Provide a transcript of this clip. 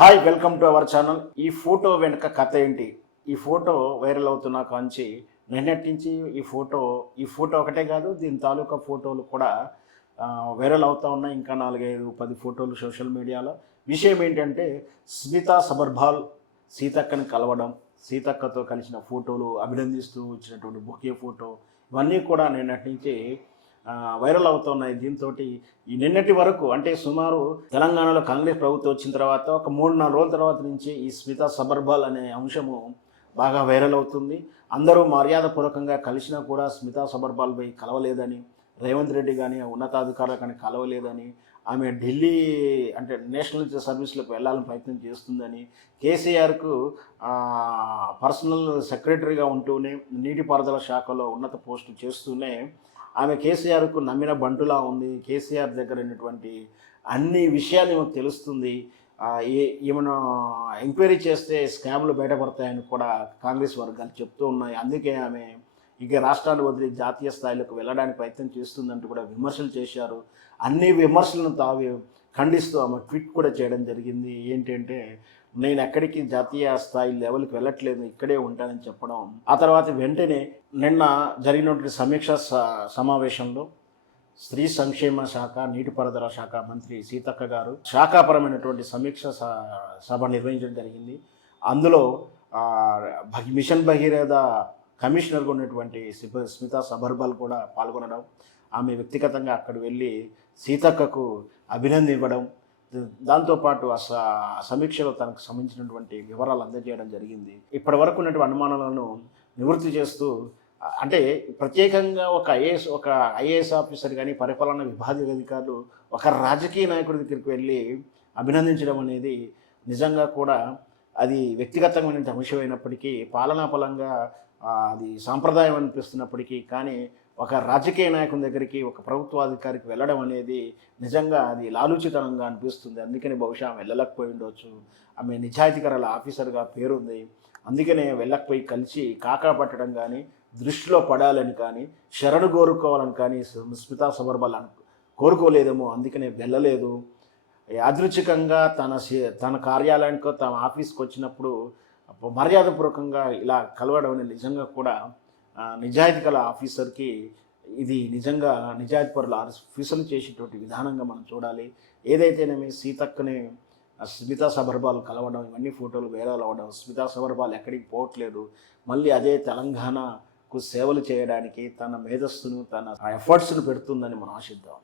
Hi, welcome to our channel. ఈ photo వెనుక కథ ఏంటి? ఈ ఫోటో వైరల్ అవుతున్న కాంచి నిన్నటి నుంచి ఈ ఫోటో ఒకటే కాదు, దీని తాలూకా ఫోటోలు కూడా వైరల్ అవుతూ ఉన్నాయి. ఇంకా 4-5-10 ఫోటోలు సోషల్ మీడియాలో. విషయం ఏంటంటే, స్మితా సబర్వాల్ సీతక్కని కలవడం, సీతక్కతో కలిసిన ఫోటోలు, అభినందిస్తూ ఇచ్చినటువంటి బొకే ఫోటో, ఇవన్నీ కూడా నిన్నటి నుంచి వైరల్ అవుతున్నాయి. దీంతో ఈ నిన్నటి వరకు అంటే సుమారు తెలంగాణలో కాంగ్రెస్ ప్రభుత్వం వచ్చిన తర్వాత ఒక 3-4 రోజుల తర్వాత నుంచి ఈ స్మితా సబర్వాల్ అనే అంశము బాగా వైరల్ అవుతుంది. అందరూ మర్యాదపూర్వకంగా కలిసినా కూడా స్మితా సబర్వాల్ పై కలవలేదని, రేవంత్ రెడ్డి కానీ ఉన్నతాధికారులు కానీ కలవలేదని, ఆమె ఢిల్లీ అంటే నేషనల్ సర్వీస్లకు వెళ్ళాలని ప్రయత్నం చేస్తుందని, కేసీఆర్కు పర్సనల్ సెక్రటరీగా ఉంటూనే నీటిపారుదల శాఖలో ఉన్నత పోస్టు చేస్తూనే ఆమె కేసీఆర్కు నమ్మిన బంటులా ఉంది. కేసీఆర్ దగ్గర ఉన్నటువంటి అన్ని విషయాలు ఈమెకు తెలుస్తుంది. ఈమెను ఎంక్వైరీ చేస్తే స్కామ్లు బయటపడతాయని కూడా కాంగ్రెస్ వర్గాలు చెప్తూ ఉన్నాయి. అందుకే ఆమె ఇక రాష్ట్రాన్ని వదిలి జాతీయ స్థాయిలోకి వెళ్ళడానికి ప్రయత్నం చేస్తుందంటూ కూడా విమర్శలు చేశారు. అన్ని విమర్శలను ఖండిస్తూ ఆమె ట్వీట్ కూడా చేయడం జరిగింది. ఏంటంటే, నేను ఎక్కడికి జాతీయ స్థాయి లెవెల్కి వెళ్ళట్లేదు, ఇక్కడే ఉంటానని చెప్పడం. ఆ తర్వాత వెంటనే నిన్న జరిగినటువంటి సమీక్ష సమావేశంలో స్త్రీ సంక్షేమ శాఖ, నీటిపారుదల శాఖ మంత్రి సీతక్క గారు శాఖాపరమైనటువంటి సమీక్ష సభ నిర్వహించడం జరిగింది. అందులో మిషన్ భగీరథ కమిషనర్గా ఉన్నటువంటి స్మితా సబర్వాల్ కూడా పాల్గొనడం, ఆమె వ్యక్తిగతంగా అక్కడికి వెళ్ళి సీతక్కకు అభినందన ఇవ్వడం, దాంతోపాటు సమీక్షలో తనకు సంబంధించినటువంటి వివరాలు అందజేయడం జరిగింది. ఇప్పటి వరకు ఉన్నటువంటి అనుమానాలను నివృత్తి చేస్తూ, అంటే ప్రత్యేకంగా ఒక ఐఏఎస్ ఆఫీసర్ కానీ, పరిపాలనా విభాగాధికారులు ఒక రాజకీయ నాయకుడి దగ్గరికి వెళ్ళి అభినందించడం అనేది నిజంగా కూడా అది వ్యక్తిగతమైన అంశమైనప్పటికీ, పాలనాపరంగా అది సాంప్రదాయం అనిపిస్తున్నప్పటికీ, కానీ ఒక రాజకీయ నాయకుని దగ్గరికి, ఒక ప్రభుత్వాధికారికి వెళ్ళడం అనేది నిజంగా అది లాలూచితనంగా అనిపిస్తుంది. అందుకని బహుశా ఆమె వెళ్ళలేకపోయి ఉండవచ్చు. ఆమె నిజాయితీకరాల ఆఫీసర్గా పేరుంది. అందుకనే వెళ్ళకపోయి కలిసి కాకా పట్టడం కానీ, దృష్టిలో పడాలని కానీ, శరణు కోరుకోవాలని కానీ స్మితా సబర్వాల్ కోరుకోలేదేమో, అందుకనే వెళ్ళలేదు. యాదృచ్ఛికంగా తన కార్యాలయానికో తన ఆఫీస్కి వచ్చినప్పుడు మర్యాదపూర్వకంగా ఇలా కలవడం అనేది నిజంగా కూడా నిజాయితీ గల ఆఫీసర్కి ఇది నిజంగా నిజాయితీపరుల ఆఫీసర్లు చేసేటువంటి విధానంగా మనం చూడాలి. ఏదైతేనేమి సీతక్కని స్మితా సబర్వాల్ కలవడం, ఇవన్నీ ఫోటోలు వైరల్ అవ్వడం, స్మితా సబర్వాల్ ఎక్కడికి పోవట్లేదు, మళ్ళీ అదే తెలంగాణకు సేవలు చేయడానికి తన మేధస్సును, తన ఎఫర్ట్స్ను పెడుతుందని మనం ఆశిద్దాం.